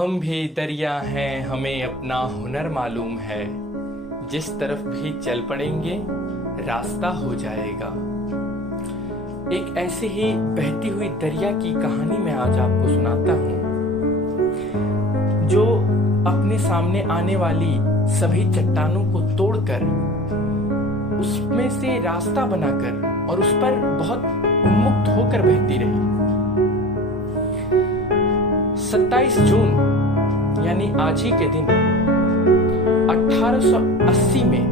हम भी दरिया हैं, हमें अपना हुनर मालूम है। जिस तरफ भी चल पड़ेंगे रास्ता हो जाएगा। एक ऐसे ही बहती हुई दरिया की कहानी मैं आज आपको सुनाता हूँ, जो अपने सामने आने वाली सभी चट्टानों को तोड़कर उसमें से रास्ता बनाकर और उस पर बहुत उन्मुक्त होकर बहती रही। 27 जून यानी आज ही के दिन 1880 में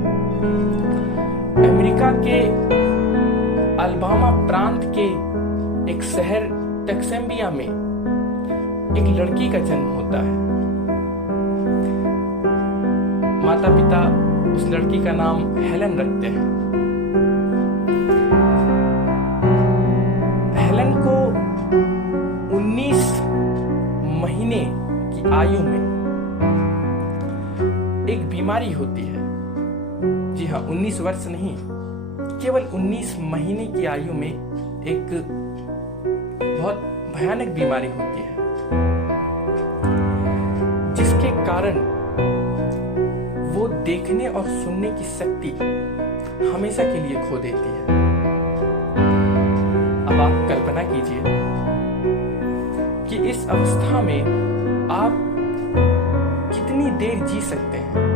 अमेरिका के अलाबामा प्रांत के एक शहर टक्सम्बिया में एक लड़की का जन्म होता है। माता पिता उस लड़की का नाम हेलन रखते हैं। हेलन को 19 महीने की आयु में एक बीमारी होती है। जी हाँ, 19 वर्ष नहीं, केवल 19 महीने की आयु में एक बहुत भयानक बीमारी होती है, जिसके कारण वो देखने और सुनने की शक्ति हमेशा के लिए खो देती है। अब आप कल्पना कीजिए कि इस अवस्था में आप कितनी देर जी सकते हैं।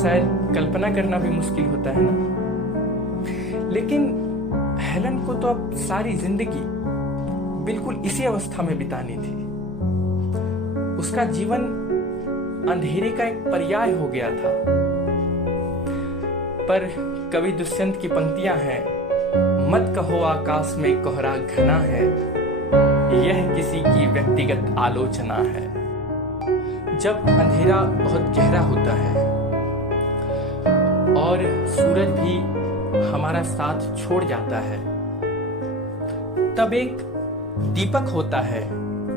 शायद कल्पना करना भी मुश्किल होता है ना। लेकिन हेलन को तो अब सारी जिंदगी बिल्कुल इसी अवस्था में बितानी थी। उसका जीवन अंधेरे का एक पर्याय हो गया था। पर कवि दुष्यंत की पंक्तियां हैं, मत कहो आकाश में कोहरा घना है, यह किसी की व्यक्तिगत आलोचना है। जब अंधेरा बहुत गहरा होता है और सूरज भी हमारा साथ छोड़ जाता है, तब एक दीपक होता है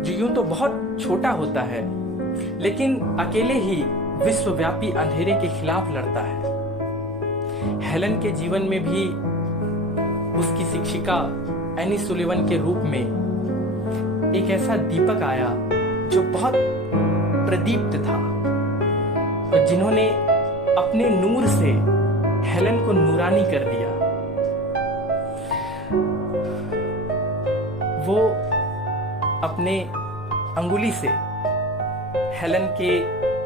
जो यूं तो बहुत छोटा होता है, लेकिन अकेले ही विश्वव्यापी अंधेरे के खिलाफ लड़ता है। हेलन के जीवन में भी उसकी शिक्षिका एनी सुलिवन के रूप में एक ऐसा दीपक आया जो बहुत प्रदीप्त था, और जिन्होंने अपने नूर से हेलन को नूरानी कर दिया। वो अपने अंगुली से हेलन के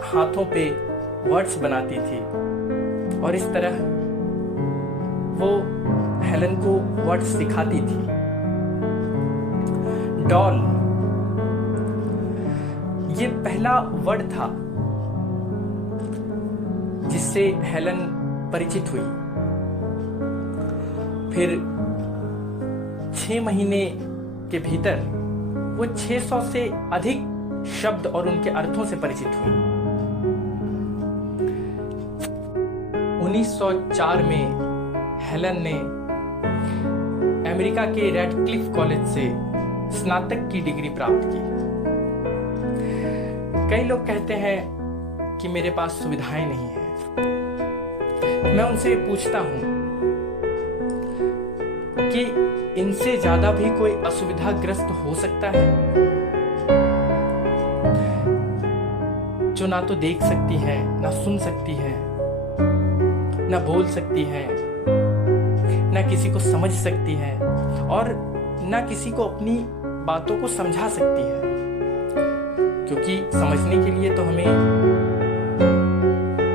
हाथों पे वर्ड्स बनाती थी, और इस तरह वो हेलन को वर्ड्स सिखाती थी। डॉल, ये पहला वर्ड था जिससे हेलन परिचित हुई। फिर 6 महीने के भीतर वो 600 से अधिक शब्द और उनके अर्थों से परिचित हुई। 1904 में हेलन ने अमेरिका के रेडक्लिफ कॉलेज से स्नातक की डिग्री प्राप्त की। कई लोग कहते हैं कि मेरे पास सुविधाएं नहीं हैं। मैं उनसे पूछता हूं कि इनसे ज्यादा भी कोई असुविधाग्रस्त हो सकता है, जो ना तो देख सकती है, ना सुन सकती है, ना बोल सकती है, ना किसी को समझ सकती है, और ना किसी को अपनी बातों को समझा सकती है। क्योंकि समझने के लिए तो हमें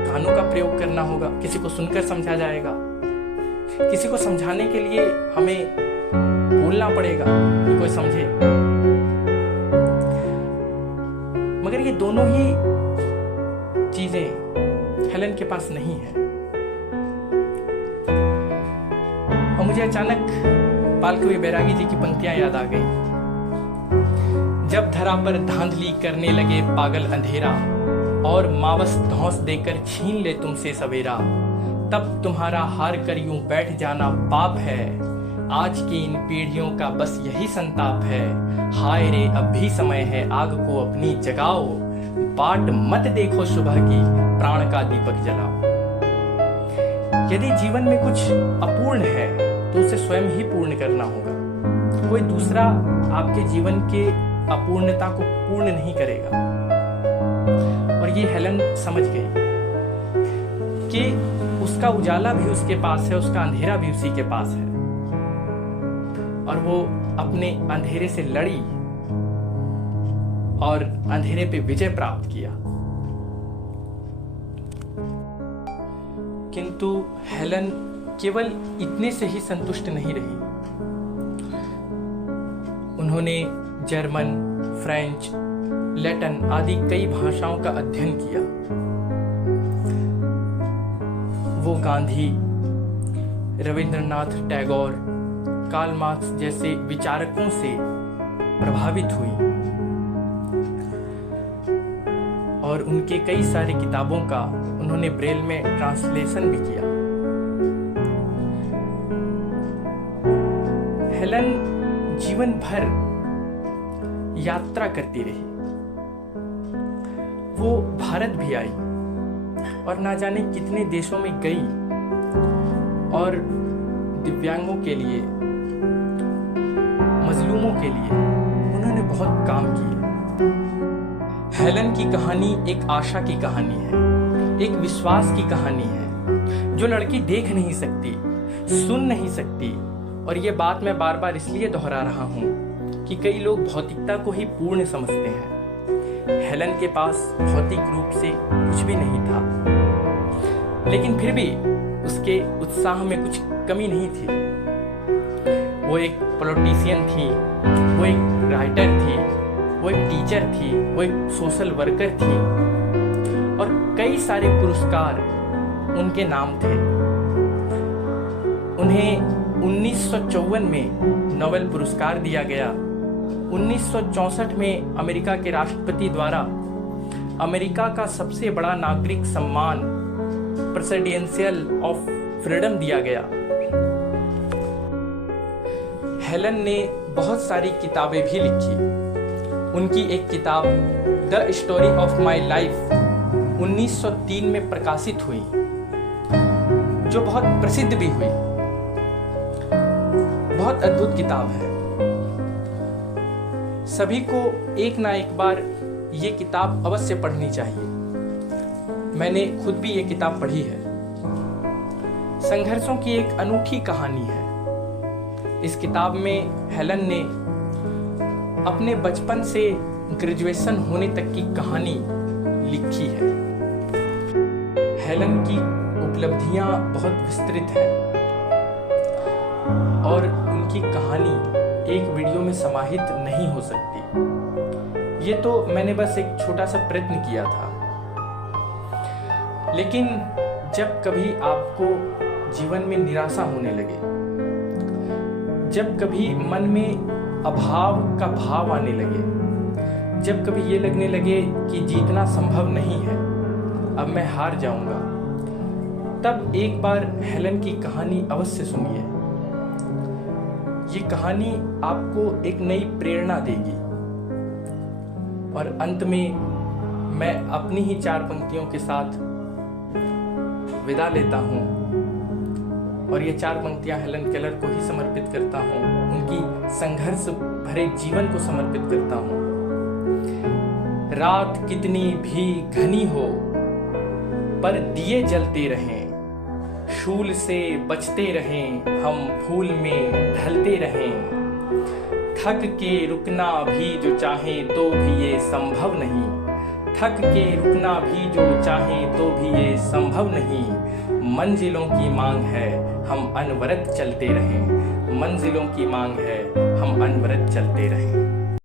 कानों का प्रयोग करना होगा, किसी को सुनकर समझा जाएगा। किसी को समझाने के लिए हमें बोलना पड़ेगा कि कोई समझे। मगर ये दोनों ही चीजें हेलन के पास नहीं है। और मुझे अचानक बाल कवि बैरागी जी की पंक्तियां याद आ गई। जब धरा पर धांधली करने लगे पागल अंधेरा, और मावस धौंस देकर छीन ले तुमसे सवेरा, तब तुम्हारा हार कर यूं बैठ जाना पाप है। आज की इन पीढ़ियों का बस यही संताप है। हाय रे, अब भी समय है, आग को अपनी जगाओ, बाट मत देखो सुबह की, प्राण का दीपक जलाओ। यदि जीवन में कुछ अपूर्ण है तो उसे स्वयं ही पूर्ण करना होगा। कोई दूसरा आपके जीवन के अपूर्णता को पूर्ण नहीं करेगा। और ये हेलन समझ गई कि उसका उजाला भी उसके पास है, उसका अंधेरा भी उसी के पास है, और वो अपने अंधेरे से लड़ी और अंधेरे पे विजय प्राप्त किया। किंतु हेलन केवल इतने से ही संतुष्ट नहीं रही। उन्होंने जर्मन, फ्रेंच, लैटिन आदि कई भाषाओं का अध्ययन किया। वो गांधी, रविंद्रनाथ टैगोर, कार्ल मार्क्स जैसे विचारकों से प्रभावित हुई और उनके कई सारी किताबों का उन्होंने ब्रेल में ट्रांसलेशन भी किया। हेलन जीवन भर यात्रा करती रही। वो भारत भी आई और ना जाने कितने देशों में गई और दिव्यांगों के लिए, मजलूमों के लिए उन्होंने बहुत काम किए। हेलन की कहानी एक आशा की कहानी है, एक विश्वास की कहानी है, जो लड़की देख नहीं सकती, सुन नहीं सकती। और ये बात मैं बार बार इसलिए दोहरा रहा हूँ कि कई लोग भौतिकता को ही पूर्ण समझते हैं। हेलन के पास भौतिक रूप से कुछ भी नहीं था, लेकिन फिर भी उसके उत्साह में कुछ कमी नहीं थी। वो एक पॉलिटिशियन थी, वो एक राइटर थी, वो एक टीचर थी, वो एक सोशल वर्कर थी और कई सारे पुरस्कार उनके नाम थे। उन्हें 1954 में नोबेल पुरस्कार दिया गया। 1964 में अमेरिका के राष्ट्रपति द्वारा अमेरिका का सबसे बड़ा नागरिक सम्मान प्रेसिडेंशियल ऑफ फ्रीडम दिया गया। हेलन ने बहुत सारी किताबें भी लिखी। उनकी एक किताब the story of my life 1903 में प्रकाशित हुई, जो बहुत प्रसिद्ध भी हुई। बहुत अद्भुत किताब है। सभी को एक ना एक बार ये किताब अवश्य पढ़नी चाहिए। मैंने खुद भी ये किताब पढ़ी है। संघर्षों की एक अनूठी कहानी है। इस किताब में हेलन ने अपने बचपन से ग्रेजुएशन होने तक की कहानी लिखी है। हेलन की उपलब्धियां बहुत विस्तृत हैं और उनकी कहानी एक वीडियो में समाहित नहीं हो सकती। ये तो मैंने बस एक छोटा सा प्रयत्न किया था। लेकिन जब कभी आपको जीवन में निराशा होने लगे, जब कभी मन में अभाव का भाव आने लगे, जब कभी ये लगने लगे कि जीतना संभव नहीं है, अब मैं हार जाऊंगा, तब एक बार हेलन की कहानी अवश्य सुनिए। ये कहानी आपको एक नई प्रेरणा देगी। और अंत में मैं अपनी ही 4 पंक्तियों के साथ विदा लेता हूँ और ये 4 पंक्तियां हेलन केलर को ही समर्पित करता हूँ, उनकी संघर्ष भरे जीवन को समर्पित करता हूँ। रात कितनी भी घनी हो पर दिए जलते रहें, शूल से बचते रहें, हम फूल में ढलते रहें। थक के रुकना भी जो चाहें तो भी ये संभव नहीं, थक के रुकना भी जो चाहें तो भी ये संभव नहीं। मंजिलों की मांग है हम अनवरत चलते रहें, मंजिलों की मांग है हम अनवरत चलते रहें।